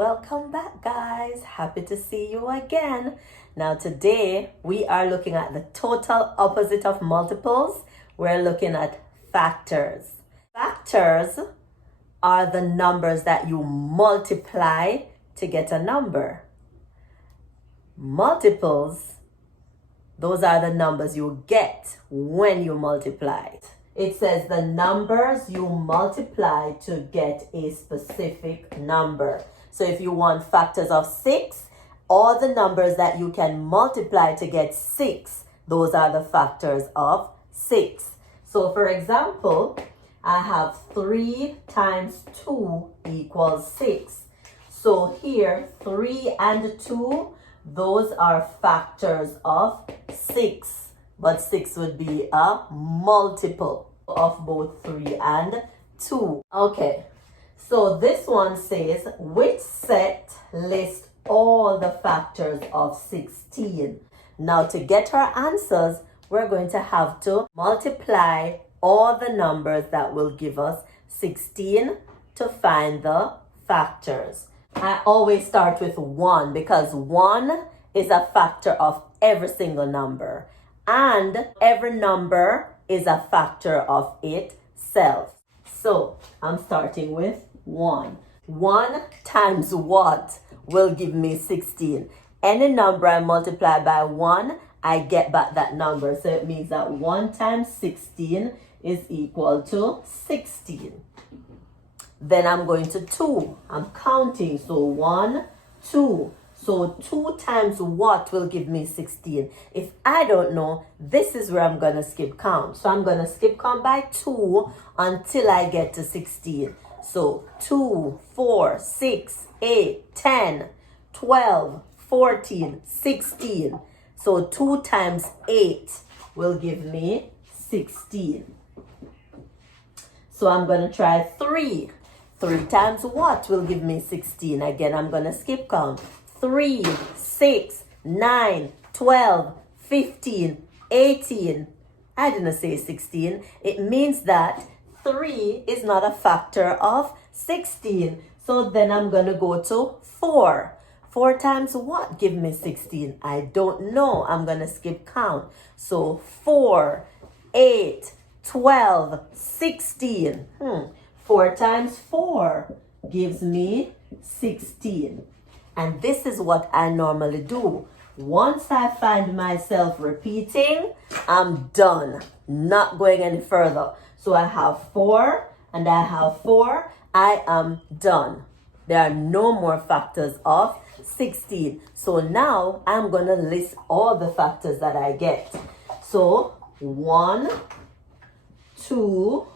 welcome back, guys. Happy to see you again. Now today we are looking at the total opposite of multiples. We're looking at factors. Factors are the numbers that you multiply to get a number. Multiples, those are the numbers you get when you multiply. It says the numbers you multiply to get a specific number. So if you want factors of 6, all the numbers that you can multiply to get 6, those are the factors of 6. So for example, I have 3 times 2 equals 6. So here, 3 and 2, those are factors of 6. But 6 would be a multiple of both 3 and 2. Okay, so this one says, which set lists all the factors of 16? Now to get our answers, we're going to have to multiply all the numbers that will give us 16 to find the factors. I always start with 1 because 1 is a factor of every single number. And every number is a factor of itself. So I'm starting with 1. 1 times what will give me 16? Any number I multiply by 1, I get back that number. So it means that 1 times 16 is equal to 16. Then I'm going to 2. I'm counting. So 1, 2. So 2 times what will give me 16? If I don't know, this is where I'm going to skip count. So I'm going to skip count by 2 until I get to 16. So 2, 4, 6, 8, 10, 12, 14, 16. So 2 times 8 will give me 16. So I'm going to try 3. 3 times what will give me 16? Again, I'm going to skip count. 3, 6, 9, 12, 15, 18. I didn't say 16. It means that 3 is not a factor of 16. So then I'm going to go to 4. 4 times what give me 16? I don't know. I'm going to skip count. So 4, 8, 12, 16. 4 times 4 gives me 16. And this is what I normally do. Once I find myself repeating, I'm done. Not going any further. So I have 4 and I have 4. I am done. There are no more factors of 16. So now I'm going to list all the factors that I get. So 1, 2,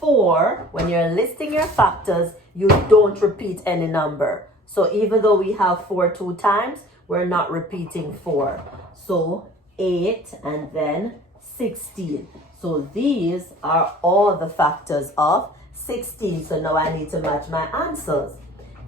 4. When you're listing your factors, you don't repeat any number. So even though we have 4 2 times, we're not repeating 4. So 8 and then 16. So these are all the factors of 16. So now I need to match my answers.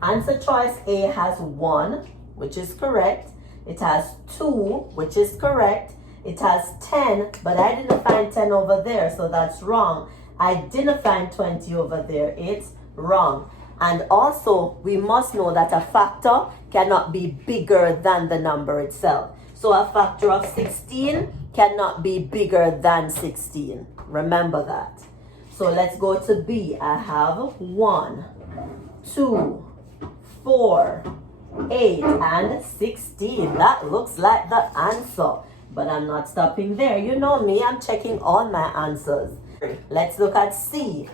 Answer choice A has 1, which is correct. It has 2, which is correct. It has 10, but I didn't find 10 over there, so that's wrong. I didn't find 20 over there. It's wrong. And also, we must know that a factor cannot be bigger than the number itself. So a factor of 16 cannot be bigger than 16. Remember that. So let's go to B. I have 1, 2, 4, 8, and 16. That looks like the answer. But I'm not stopping there. You know me, I'm checking all my answers. Let's look at C.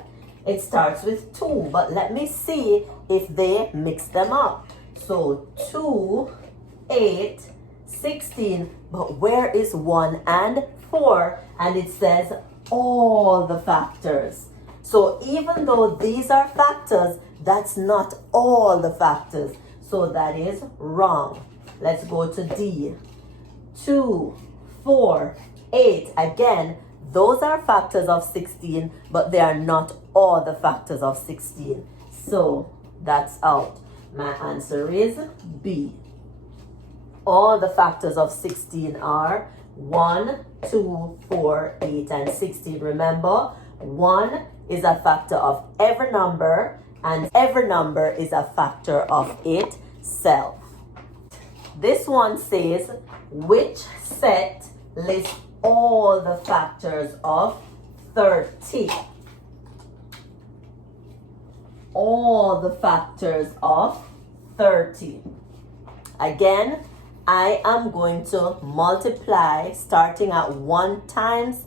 It starts with 2, but let me see if they mix them up. So 2, 8, 16, but where is 1 and 4? And it says all the factors. So even though these are factors, that's not all the factors. So that is wrong. Let's go to D. 2, 4, 8. Again, those are factors of 16, but they are not all the factors of 16. So that's out. My answer is B. All the factors of 16 are 1, 2, 4, 8, and 16. Remember, 1 is a factor of every number, and every number is a factor of itself. This one says, which set lists all the factors of 30? All the factors of 30. Again, I am going to multiply starting at 1 times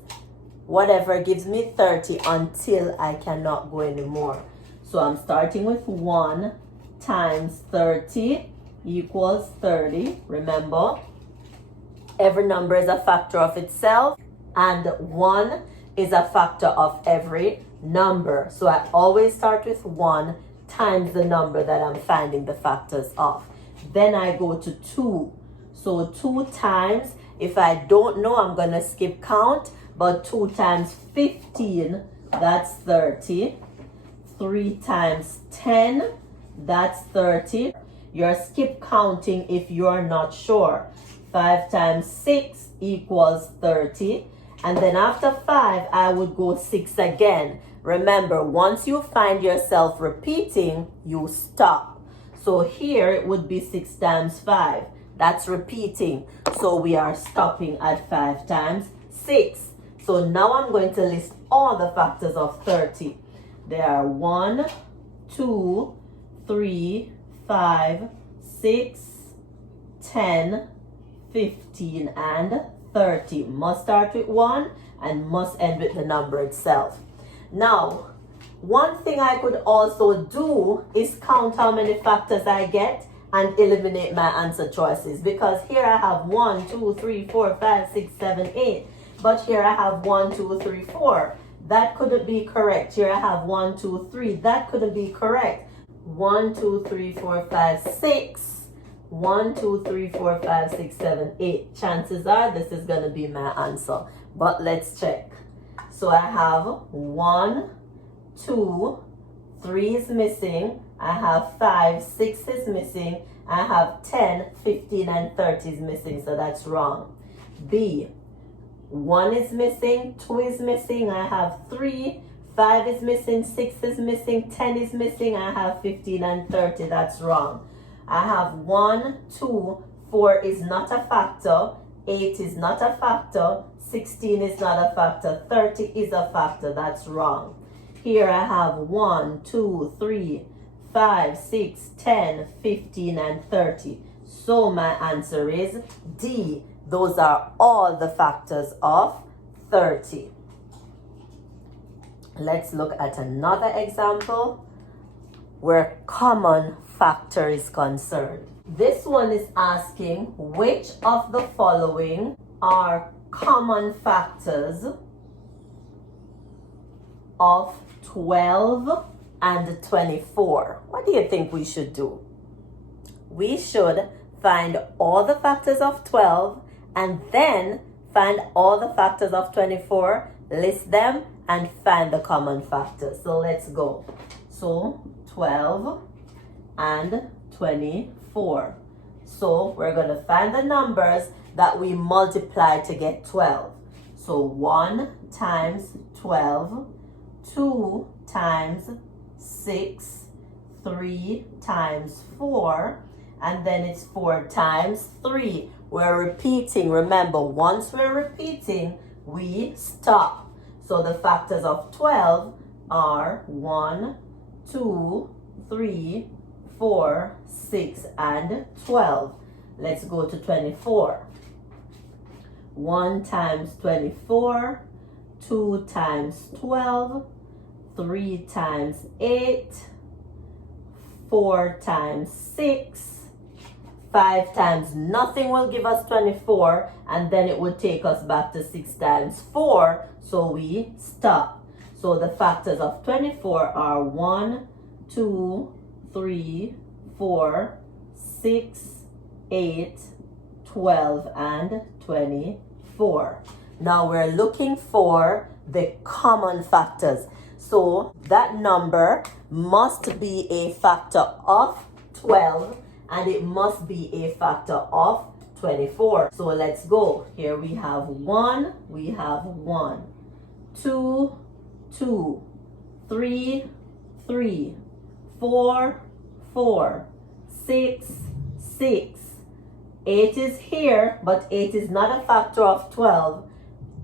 whatever gives me 30 until I cannot go anymore. So I'm starting with 1 times 30 equals 30. Remember, every number is a factor of itself, and 1 is a factor of every number. So I always start with 1 times the number that I'm finding the factors of. Then I go to 2. So 2 times, if I don't know, I'm going to skip count, but 2 times 15, that's 30. 3 times 10, that's 30. You're skip counting if you're not sure. 5 times 6 equals 30. And then after 5, I would go 6 again. Remember, once you find yourself repeating, you stop. So here it would be 6 times 5. That's repeating. So we are stopping at 5 times 6. So now I'm going to list all the factors of 30. There are 1, 2, 3, 5, 6, 10, 15, and 30. Must start with 1 and must end with the number itself. Now, one thing I could also do is count how many factors I get and eliminate my answer choices, because here I have 1, 2, 3, 4, 5, 6, 7, 8. But here I have 1, 2, 3, 4. That couldn't be correct. Here I have 1, 2, 3. That couldn't be correct. 1, 2, 3, 4, 5, 6. 1, 2, 3, 4, 5, 6, 7, 8. Chances are this is going to be my answer. But let's check. So I have 1, 2, 3 is missing. I have 5, 6 is missing. I have 10, 15, and 30 is missing. So that's wrong. B. 1 is missing, 2 is missing, I have 3, 5 is missing, 6 is missing, 10 is missing, I have 15 and 30. That's wrong. I have 1, 2, 4 is not a factor, 8 is not a factor, 16 is not a factor, 30 is a factor. That's wrong. Here I have 1, 2, 3, 5, 6, 10, 15, and 30. So my answer is D. Those are all the factors of 30. Let's look at another example where common factor is concerned. This one is asking which of the following are common factors of 12 and 24. What do you think we should do? We should find all the factors of 12 and then find all the factors of 24, list them, and find the common factors. So let's go. So 12 and 24. So we're going to find the numbers that we multiply to get 12. So 1 times 12, 2 times 6, 3 times 4, and then it's 4 times 3. We're repeating. Remember, once we're repeating, we stop. So the factors of 12 are 1, 2, 3, 4, 6, and 12. Let's go to 24. 1 times 24, 2 times 12, 3 times 8, 4 times 6, 5 times nothing will give us 24, and then it would take us back to 6 times 4, so we stop. So the factors of 24 are 1, 2, 3, 4, 6, 8, 12, and 24. Now we're looking for the common factors. So that number must be a factor of 12 and it must be a factor of 24. So let's go. Here we have 1, 2, 2, 3, 3, 4, 4, 6, 6. 8 is here, but 8 is not a factor of 12.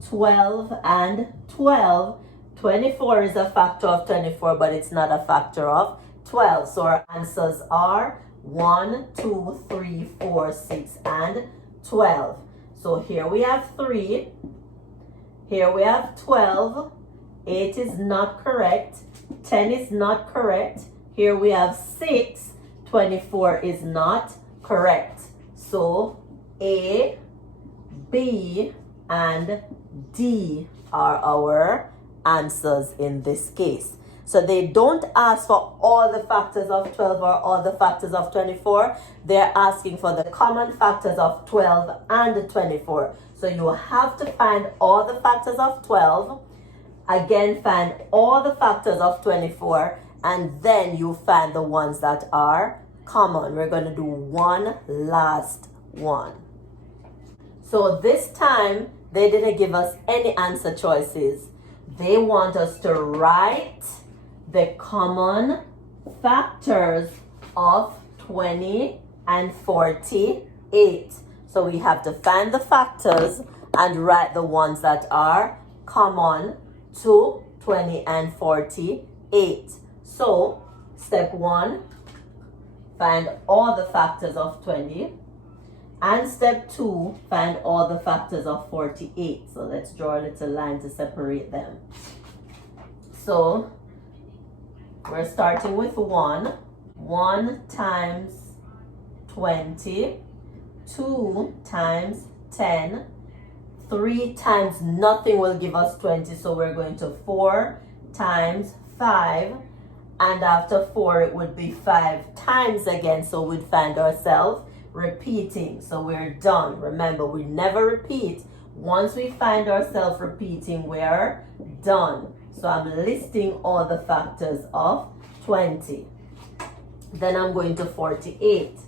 12 and 12. 24 is a factor of 24, but it's not a factor of 12. So our answers are 1, 2, 3, 4, 6, and 12. So here we have 3. Here we have 12. 8 is not correct. 10 is not correct. Here we have 6. 24 is not correct. So A, B, and D are our answers in this case. So they don't ask for all the factors of 12 or all the factors of 24. They're asking for the common factors of 12 and 24. So you have to find all the factors of 12. Again, find all the factors of 24. And then you find the ones that are common. We're going to do one last one. So this time, they didn't give us any answer choices. They want us to write the common factors of 20 and 48. So we have to find the factors and write the ones that are common to 20 and 48. So step 1, find all the factors of 20. And step 2, find all the factors of 48. So let's draw a little line to separate them. So we're starting with 1. 1 times 20. 2 times 10. 3 times nothing will give us 20. So we're going to 4 times 5. And after 4, it would be 5 times again. So we'd find ourselves repeating. So we're done. Remember, we never repeat. Once we find ourselves repeating, we're done. So I'm listing all the factors of 20. Then I'm going to 48.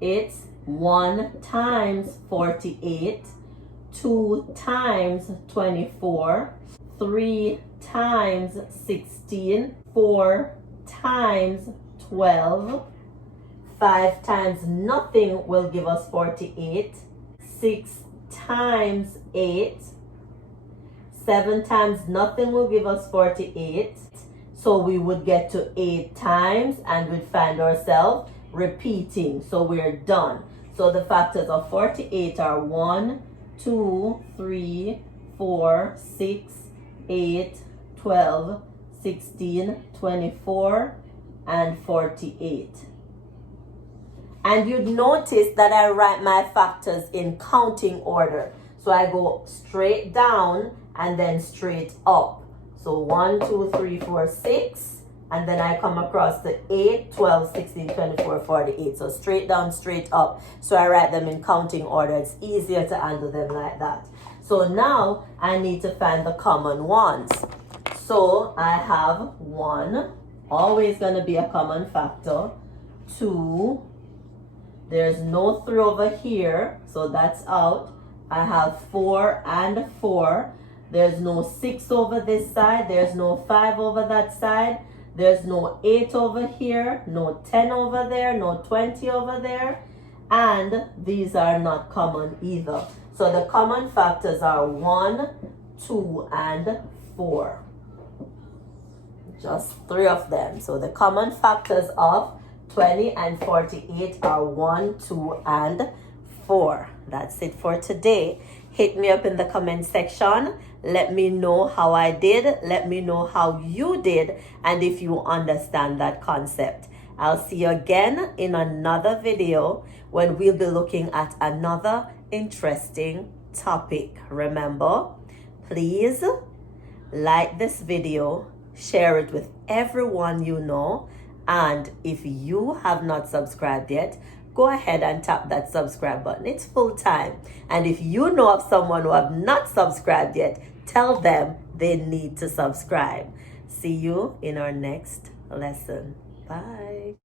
It's 1 times 48, 2 times 24, 3 times 16, 4 times 12, 5 times nothing will give us 48, 6 times 8, 7 times nothing will give us 48. So we would get to 8 times and we'd find ourselves repeating. So we're done. So the factors of 48 are 1, 2, 3, 4, 6, 8, 12, 16, 24, and 48. And you'd notice that I write my factors in counting order. So I go straight down and then straight up. So 1, 2, 3, 4, 6. And then I come across the 8, 12, 16, 24, 48. So straight down, straight up. So I write them in counting order. It's easier to handle them like that. So now I need to find the common ones. So I have 1, always going to be a common factor. 2, there's no 3 over here, so that's out. I have 4 and 4. There's no 6 over this side. There's no 5 over that side. There's no 8 over here, no 10 over there, no 20 over there. And these are not common either. So the common factors are 1, 2, and 4. Just 3 of them. So the common factors of 20 and 48 are 1, 2, and 4. That's it for today. Hit me up in the comment section. Let me know how I did. Let me know how you did and if you understand that concept. I'll see you again in another video when we'll be looking at another interesting topic. Remember, please like this video, share it with everyone you know, and if you have not subscribed yet, go ahead and tap that subscribe button. It's full time. And if you know of someone who have not subscribed yet, tell them they need to subscribe. See you in our next lesson. Bye.